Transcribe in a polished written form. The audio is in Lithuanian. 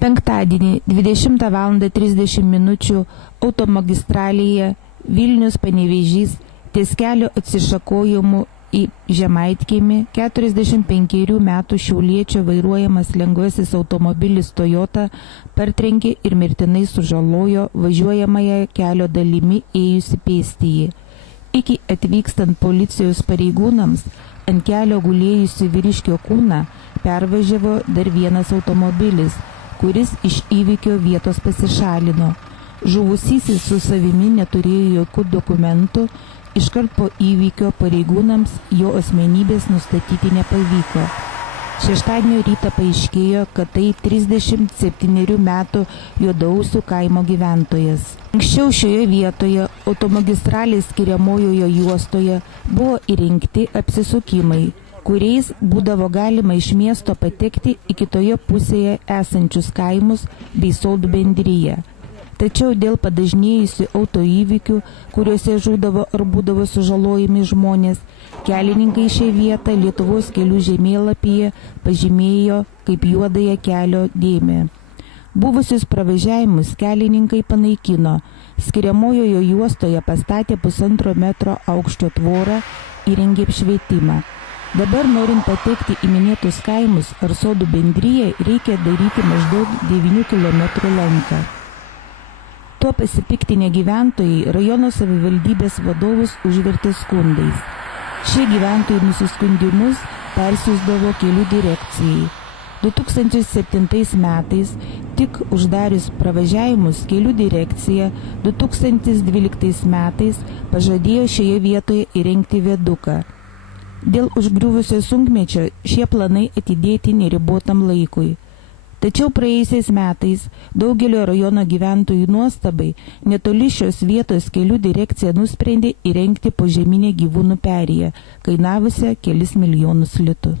Penktadienį 20:30 min. Automagistralėje Vilnius-Panevėžys ties kelio atsišakojimų į Žemaitkiemį 45 metų šiauliečio vairuojamas lengvasis automobilis Toyota partrenkė ir mirtinai sužalojo važiuojamąją kelio dalimi ėjusi pėstįjį. Iki atvykstant policijos pareigūnams ant kelio gulėjusi vyriškio kūną pervažiavo dar vienas automobilis, kuris iš įvykio vietos pasišalino. Žuvusysis su savimi neturėjo jokių dokumentų, iškart po įvykio pareigūnams jo asmenybės nustatyti nepavyko. Šeštadienio rytą paaiškėjo, kad tai 37 metų Juodausių kaimo gyventojas. Anksčiau šioje vietoje automagistralės skiriamojoje juostoje buvo įrengti apsisukimai, kuriais būdavo galima iš miesto patekti į kitoje pusėje esančius kaimus bei sodų bendriją. Tačiau dėl padažnėjusių autoįvykių, kuriuose žūdavo ar būdavo sužalojami žmonės, kelininkai šią vietą Lietuvos kelių žemėlapyje pažymėjo kaip juodąją kelio dėmę. Buvusius pravažiavimus kelininkai panaikino, skiriamojoje juostoje pastatė 1,5 metro aukščio tvorą, įrengė apšvietimą. Dabar norint patekti į minėtus kaimus ar sodų bendriją reikia daryti maždaug 9 km lanką. Tuo pasipiktinę gyventojai rajono savivaldybės vadovus užvertė skundais. Šie gyventojai nusiskundimus persiųsdavo kelių direkcijai. 2007 metais, tik uždarius pravažiavimus, kelių direkcija 2012 metais pažadėjo šioje vietoje įrengti viaduką. Dėl užgriuvusio sunkmečio šie planai atidėti neribotam laikui. Tačiau praėjusiais metais daugelio rajono gyventojų nuostabai netoli šios vietos kelių direkcija nusprendė įrengti požeminę gyvūnų perėją, kainavusią kelis milijonus litų.